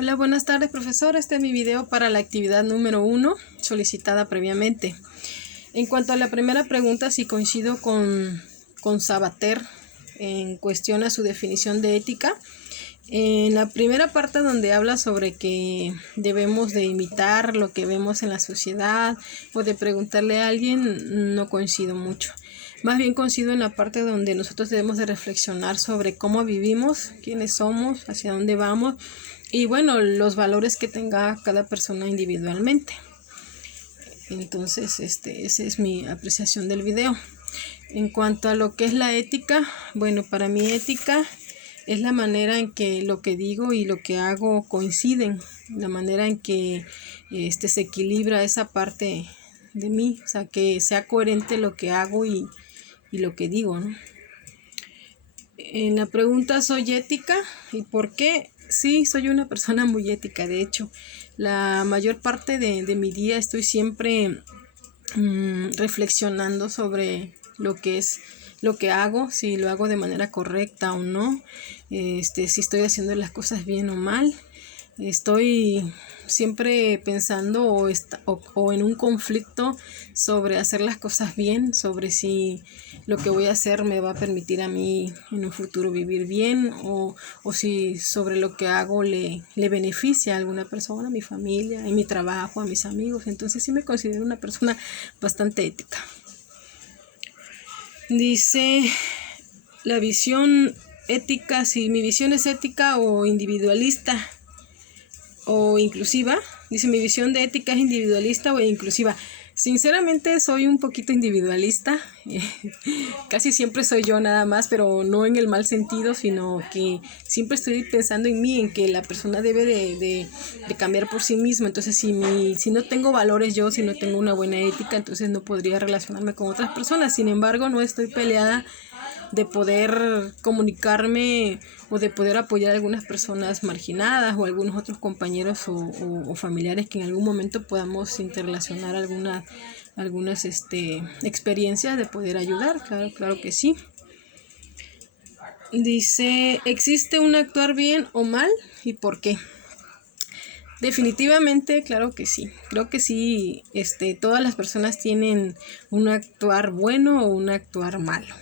Hola, buenas tardes, profesor. Este es mi video para la actividad número 1 solicitada previamente. En cuanto a la primera pregunta, si coincido con Sabater en cuestión a su definición de ética, en la primera parte donde habla sobre que debemos de imitar lo que vemos en la sociedad o de preguntarle a alguien, no coincido mucho. Más bien coincido en la parte donde nosotros debemos de reflexionar sobre cómo vivimos, quiénes somos, hacia dónde vamos y bueno, los valores que tenga cada persona individualmente. Entonces, esa es mi apreciación del video. En cuanto a lo que es la ética, bueno, para mí ética es la manera en que lo que digo y lo que hago coinciden, la manera en que se equilibra esa parte de mí, o sea, que sea coherente lo que hago y lo que digo, ¿no? En la pregunta, ¿soy ética? ¿Y por qué? Sí, soy una persona muy ética. De hecho, la mayor parte de mi día estoy siempre reflexionando sobre lo que es lo que hago, si lo hago de manera correcta o no, si estoy haciendo las cosas bien o mal. Estoy siempre pensando o en un conflicto sobre hacer las cosas bien, sobre si lo que voy a hacer me va a permitir a mí en un futuro vivir bien o si sobre lo que hago le beneficia a alguna persona, a mi familia, en mi trabajo, a mis amigos. Entonces sí me considero una persona bastante ética. Dice la visión ética, si mi visión es ética o individualista o inclusiva. Dice, mi visión de ética es individualista o inclusiva. Sinceramente soy un poquito individualista, casi siempre soy yo nada más, pero no en el mal sentido, sino que siempre estoy pensando en mí, en que la persona debe de cambiar por sí misma. Entonces si no tengo valores yo, si no tengo una buena ética, entonces no podría relacionarme con otras personas. Sin embargo, no estoy peleada de poder comunicarme o de poder apoyar a algunas personas marginadas o algunos otros compañeros o familiares que en algún momento podamos interrelacionar algunas experiencias de poder ayudar. Claro que sí. Dice, ¿existe un actuar bien o mal y por qué? Definitivamente, claro que sí. Creo que sí, todas las personas tienen un actuar bueno o un actuar malo.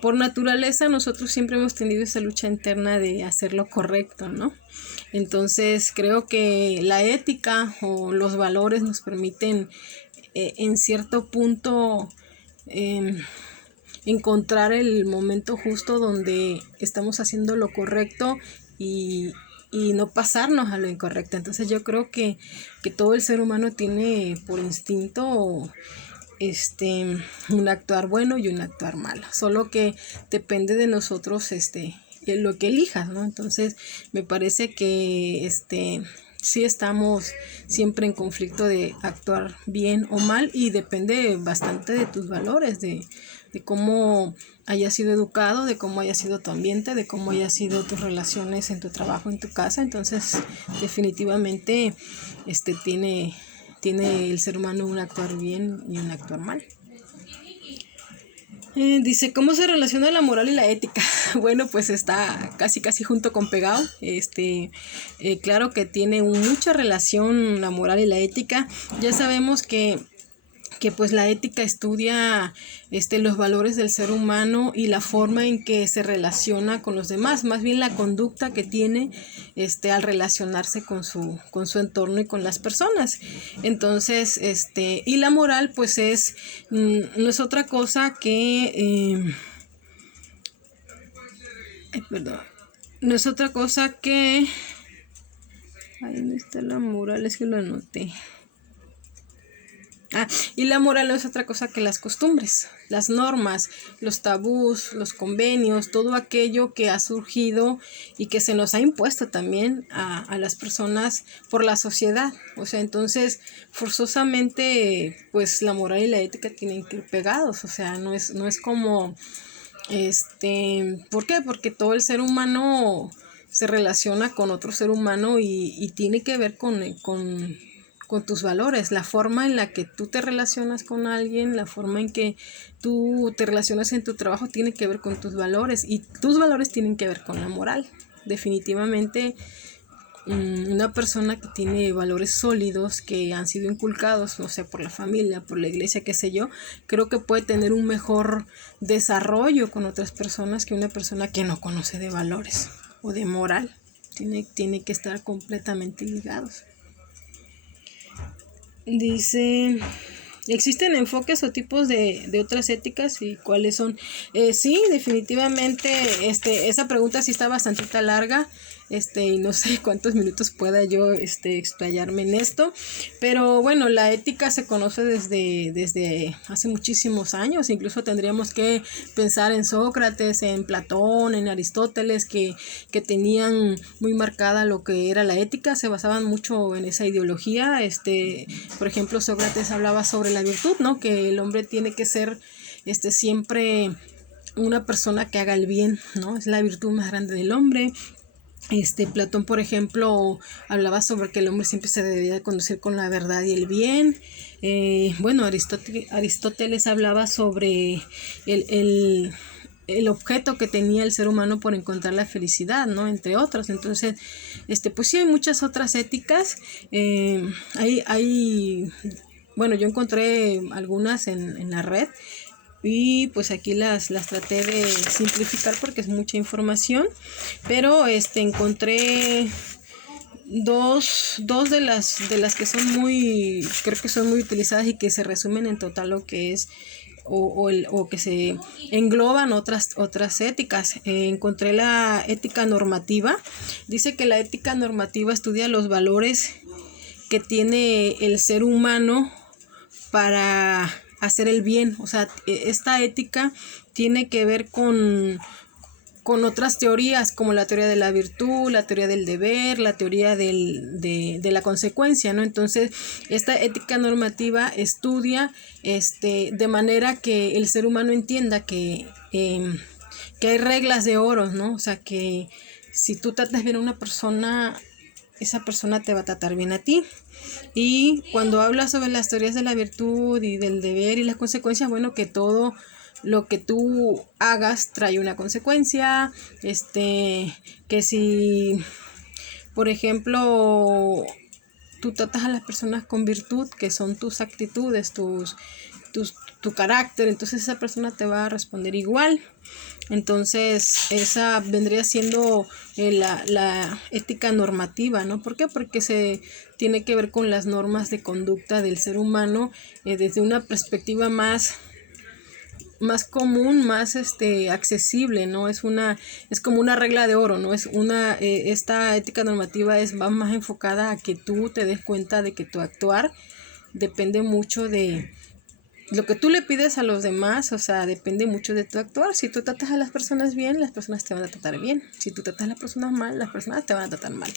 Por naturaleza nosotros siempre hemos tenido esa lucha interna de hacer lo correcto, ¿no? Entonces creo que la ética o los valores nos permiten en cierto punto encontrar el momento justo donde estamos haciendo lo correcto y no pasarnos a lo incorrecto. Entonces yo creo que todo el ser humano tiene por instinto un actuar bueno y un actuar malo, solo que depende de nosotros lo que elijas, ¿no? Entonces me parece que sí estamos siempre en conflicto de actuar bien o mal y depende bastante de tus valores, de cómo hayas sido educado, de cómo haya sido tu ambiente, de cómo haya sido tus relaciones en tu trabajo, en tu casa. Entonces definitivamente tiene el ser humano un actuar bien y un actuar mal. Dice, ¿cómo se relaciona la moral y la ética? Bueno, pues está casi junto con pegado. Claro que tiene mucha relación la moral y la ética. Ya sabemos que pues la ética estudia los valores del ser humano y la forma en que se relaciona con los demás, más bien la conducta que tiene al relacionarse con su entorno y con las personas. Entonces, y la moral pues no es otra cosa que no es otra cosa que ahí no está la moral, es que lo anoté. Y la moral no es otra cosa que las costumbres, las normas, los tabús, los convenios, todo aquello que ha surgido y que se nos ha impuesto también a las personas por la sociedad. O sea, entonces forzosamente pues la moral y la ética tienen que ir pegados. O sea, no es como ¿por qué? Porque todo el ser humano se relaciona con otro ser humano y tiene que ver con tus valores, la forma en la que tú te relacionas con alguien, la forma en que tú te relacionas en tu trabajo tiene que ver con tus valores y tus valores tienen que ver con la moral. Definitivamente una persona que tiene valores sólidos que han sido inculcados, no sé, por la familia, por la iglesia, qué sé yo, creo que puede tener un mejor desarrollo con otras personas que una persona que no conoce de valores o de moral. Tiene que estar completamente ligados. Dice, ¿existen enfoques o tipos de otras éticas y cuáles son? Sí, definitivamente, esa pregunta sí está bastante larga, y no sé cuántos minutos pueda yo explayarme en esto, pero bueno, la ética se conoce desde hace muchísimos años. Incluso tendríamos que pensar en Sócrates, en Platón, en Aristóteles, que tenían muy marcada lo que era la ética, se basaban mucho en esa ideología. Por ejemplo, Sócrates hablaba sobre la virtud, ¿no? Que el hombre tiene que ser siempre una persona que haga el bien, ¿no? Es la virtud más grande del hombre. Platón, por ejemplo, hablaba sobre que el hombre siempre se debía conducir con la verdad y el bien. Bueno, Aristóteles hablaba sobre el objeto que tenía el ser humano por encontrar la felicidad, ¿no? Entre otros. Entonces, pues sí hay muchas otras éticas. Bueno, yo encontré algunas en la red. Y pues aquí las traté de simplificar porque es mucha información, pero encontré dos de las que son creo que son muy utilizadas y que se resumen en total lo que es o que se engloban otras éticas. Encontré la ética normativa. Dice que la ética normativa estudia los valores que tiene el ser humano para hacer el bien. O sea, esta ética tiene que ver con otras teorías, como la teoría de la virtud, la teoría del deber, la teoría de la consecuencia, ¿no? Entonces, esta ética normativa estudia de manera que el ser humano entienda que hay reglas de oro, ¿no? O sea, que si tú tratas bien a una persona, esa persona te va a tratar bien a ti. Y cuando habla sobre las teorías de la virtud y del deber y las consecuencias, bueno, que todo lo que tú hagas trae una consecuencia, que si, por ejemplo, tú tratas a las personas con virtud, que son tus actitudes, tu carácter, entonces esa persona te va a responder igual. Entonces esa vendría siendo la ética normativa, ¿no? ¿Por qué? Porque se tiene que ver con las normas de conducta del ser humano desde una perspectiva más común, más accesible, ¿no? Es como una regla de oro, ¿no? Esta ética normativa va más enfocada a que tú te des cuenta de que tu actuar depende mucho de lo que tú le pides a los demás. O sea, depende mucho de tu actuar. Si tú tratas a las personas bien, las personas te van a tratar bien. Si tú tratas a las personas mal, las personas te van a tratar mal.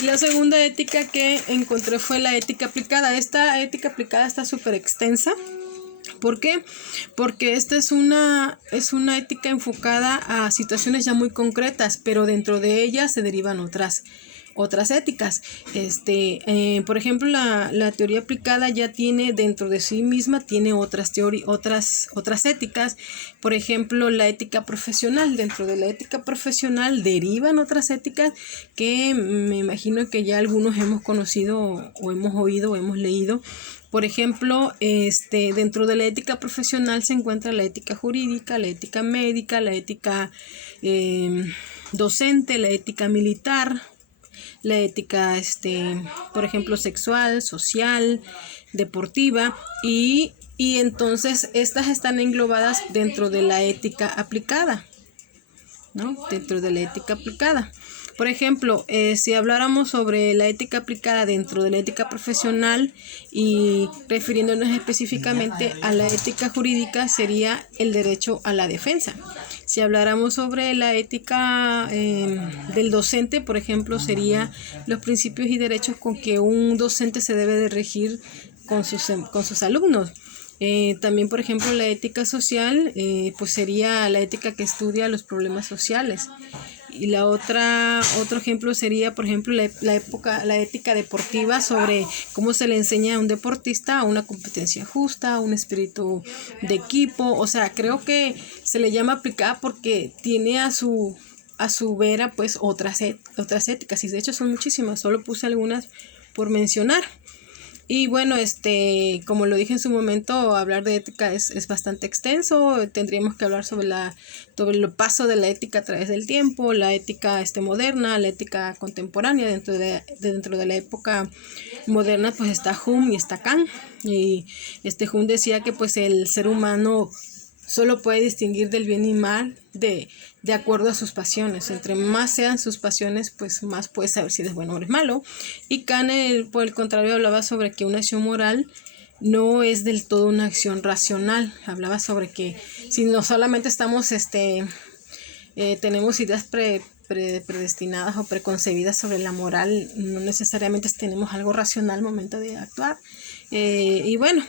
Y la segunda ética que encontré fue la ética aplicada. Esta ética aplicada está súper extensa. ¿Por qué? Porque esta es una ética enfocada a situaciones ya muy concretas, pero dentro de ellas se derivan otras éticas. Por ejemplo, la teoría aplicada ya tiene dentro de sí misma, tiene otras éticas. Por ejemplo, la ética profesional. Dentro de la ética profesional derivan otras éticas que me imagino que ya algunos hemos conocido o hemos oído o hemos leído. Por ejemplo, dentro de la ética profesional se encuentra la ética jurídica, la ética médica, la ética docente, la ética militar, la ética, por ejemplo, sexual, social, deportiva, y entonces estas están englobadas dentro de la ética aplicada, ¿no? Dentro de la ética aplicada. Por ejemplo, si habláramos sobre la ética aplicada dentro de la ética profesional y refiriéndonos específicamente a la ética jurídica, sería el derecho a la defensa. Si habláramos sobre la ética del docente, por ejemplo, sería los principios y derechos con que un docente se debe de regir con sus alumnos. También, por ejemplo, la ética social, pues sería la ética que estudia los problemas sociales. Y otro ejemplo sería, por ejemplo, la ética deportiva, sobre cómo se le enseña a un deportista a una competencia justa, a un espíritu de equipo. O sea, creo que se le llama aplicada porque tiene a su vera pues otras otras éticas, y de hecho son muchísimas, solo puse algunas por mencionar. Y bueno, como lo dije en su momento, hablar de ética es bastante extenso. Tendríamos que hablar sobre el paso de la ética a través del tiempo, la ética moderna, la ética contemporánea. Dentro de la época moderna pues está Hume y está Kant. Y Hume decía que pues el ser humano solo puede distinguir del bien y mal de acuerdo a sus pasiones. Entre más sean sus pasiones, pues más puede saber si es bueno o es malo. Y Kant, por el contrario, hablaba sobre que una acción moral no es del todo una acción racional. Hablaba sobre que si no solamente estamos, tenemos ideas predestinadas o preconcebidas sobre la moral, no necesariamente tenemos algo racional al momento de actuar. Y bueno,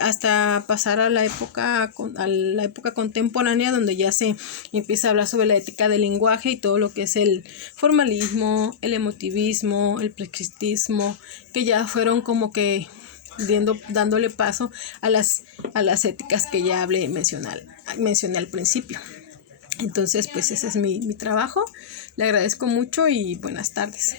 hasta pasar a la época contemporánea, donde ya se empieza a hablar sobre la ética del lenguaje y todo lo que es el formalismo, el emotivismo, el prescriptismo, que ya fueron como que dándole paso a las éticas que ya mencioné al principio. Entonces, pues ese es mi trabajo. Le agradezco mucho y buenas tardes.